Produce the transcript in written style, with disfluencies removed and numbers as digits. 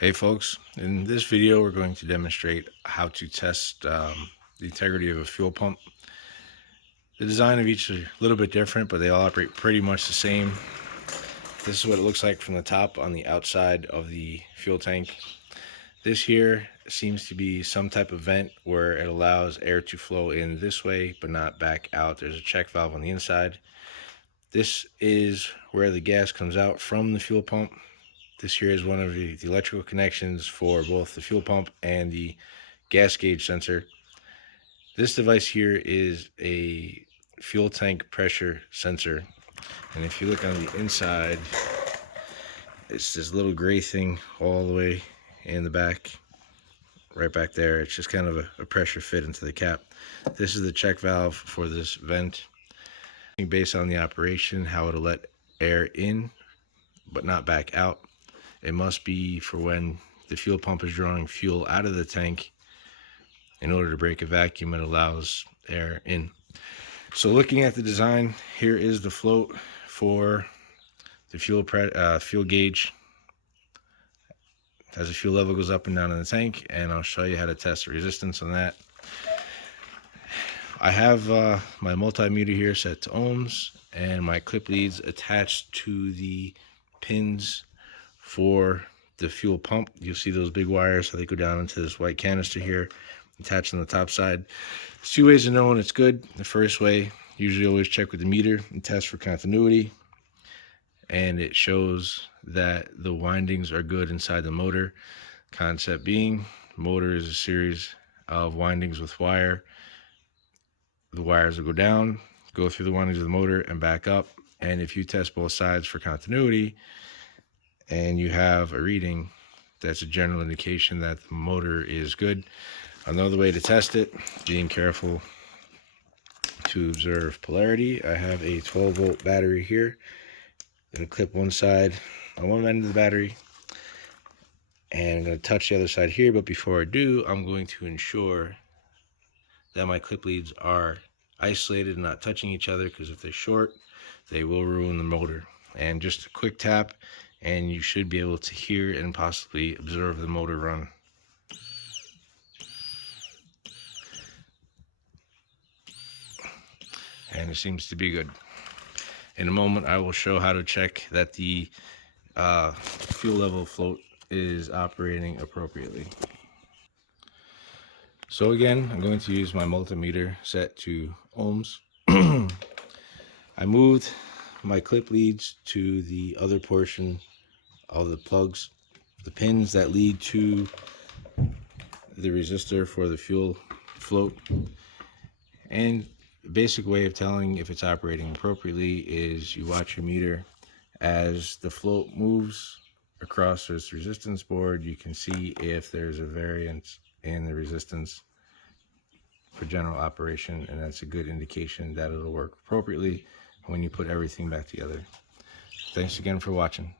Hey folks, in this video we're going to demonstrate how to test the integrity of a fuel pump. The design of each is a little bit different, but they all operate pretty much the same. This is what it looks like from the top on the outside of the fuel tank. This here seems to be some type of vent where it allows air to flow in this way but not back out. There's a check valve on the inside. This is where the gas comes out from the fuel pump. This here is one of the electrical connections for both the fuel pump and the gas gauge sensor. This device here is a fuel tank pressure sensor. And if you look on the inside, it's this little gray thing all the way in the back, right back there. It's just kind of a pressure fit into the cap. This is the check valve for this vent. Based on the operation, how it'll let air in, but not back out. It must be for when the fuel pump is drawing fuel out of the tank. In order to break a vacuum, it allows air in. So looking at the design, here is the float for the fuel gauge. As the fuel level goes up and down in the tank, and I'll show you how to test the resistance on that. I have my multimeter here set to ohms, and my clip leads attached to the pins for the fuel pump. You'll see those big wires, so they go down into this white canister here, attached on the top side. There's two ways of knowing it's good. The first way, usually always check with the meter and test for continuity, and it shows that the windings are good inside the motor. Concept being, motor is a series of windings with wire. The wires will go down, go through the windings of the motor and back up. And if you test both sides for continuity and you have a reading, that's a general indication that the motor is good. Another way to test it, being careful to observe polarity. I have a 12-volt battery here. Gonna clip one side on one end of the battery, and I'm gonna touch the other side here. But before I do, I'm going to ensure that my clip leads are isolated and not touching each other, because if they're short, they will ruin the motor. And just a quick tap, and you should be able to hear and possibly observe the motor run. And it seems to be good. In a moment, I will show how to check that the fuel level float is operating appropriately. So again, I'm going to use my multimeter set to ohms. I moved my clip leads to the other portion of the plugs, the pins that lead to the resistor for the fuel float. And the basic way of telling if it's operating appropriately is you watch your meter. As the float moves across this resistance board, you can see if there's a variance in the resistance for general operation, and that's a good indication that it'll work appropriately when you put everything back together. Thanks again for watching.